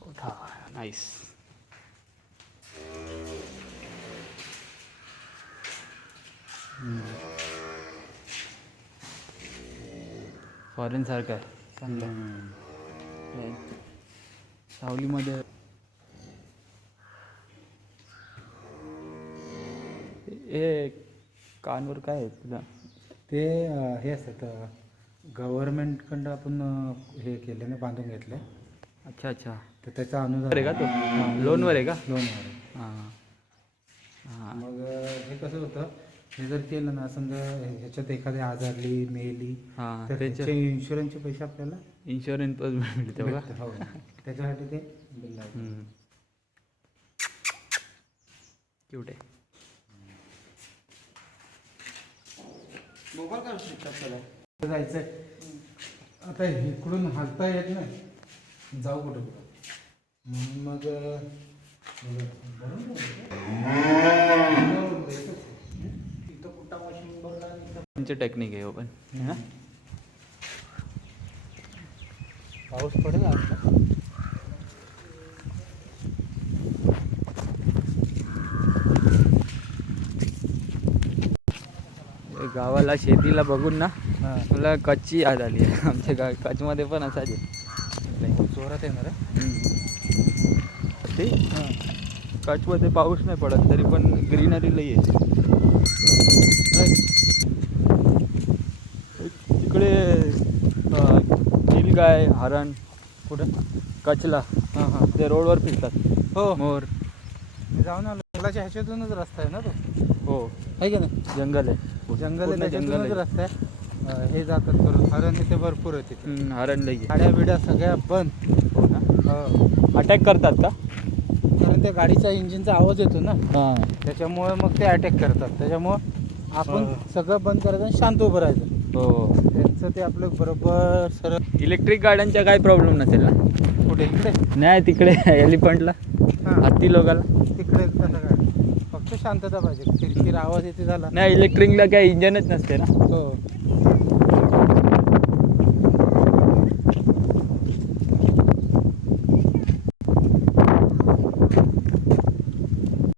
कोठा nice. Foreign सारखं आहे चांगलं. सावलीमध्ये हे कानवर काय आहे तुला? ते हे असतात गव्हर्नमेंटकडं आपण हे केले ना, बांधून घेतले. अच्छा अच्छा. तर त्याचा अनुदान आहे का तो? लोनवर आहे का? लोनवर आहे. हां हां. मग हे कसं होतं, हे जर केलं ना समजा ह्याच्यात एखादी आजारली मेली हां तर त्याच्या त्याचे इन्शुरन्सचे पैसे आपल्याला इन्शुरन्स मिळते बघा. भेटतात. हो, त्याच्यासाठी ते बिल आहे. क्यूट आहे. मोबाईल काय शिकतात त्याला? जायचंय आता, इकडून हालता येत नाही, जाऊ कुठं कुठं म्हणून मग इथं कुठं मशीन बघा, त्यांची टेक्निक आहे पण ना. पाऊस पडेल आता. गावाला शेतीला बघून ना मला कच्ची याद आली आहे. आमच्या कच्छमध्ये पण असायचे. जोरात येणार आहे ते कच्छमध्ये पाऊस नाही पडत तरी पण ग्रीनरी लई आहे. तिकडे नीलगाय हरण कुठं कच्छला हां हां ते रोडवर फिरतात. हो, मोर. मी जाऊन आलो. जंगलाच्या ह्याच्यातूनच रस्ता आहे ना तो, हो आहे का नाही? जंगल आहे. जंगल आहे, पूर्ण जंगल त्याच्यातूनच आहे. रस्ता आहे. हे जातात करून हरण इथे भरपूर आहे तिथे. हरण लई आहे. गाड्या बिड्या सगळ्या बंद. हो ना. हो, अटॅक करतात का? कारण त्या गाडीच्या इंजिनचा आवाज येतो ना, हां त्याच्यामुळे मग ते अटॅक करतात. त्याच्यामुळं आपण सगळं बंद करायचं आणि शांत उभं राहायचं. हो. त्यांचं ते आपलं बरोबर सरळ. इलेक्ट्रिक गाड्यांचा काय प्रॉब्लेम नसेल ना? कुठे इकडे? नाही तिकडे एलिफंटला हां, हत्ती लोकाला. तिकडे तसं काय, फक्त शांतता पाहिजे. किरकिर आवाज येते झाला. नाही इलेक्ट्रिकला काय इंजनच नसते ना. हो,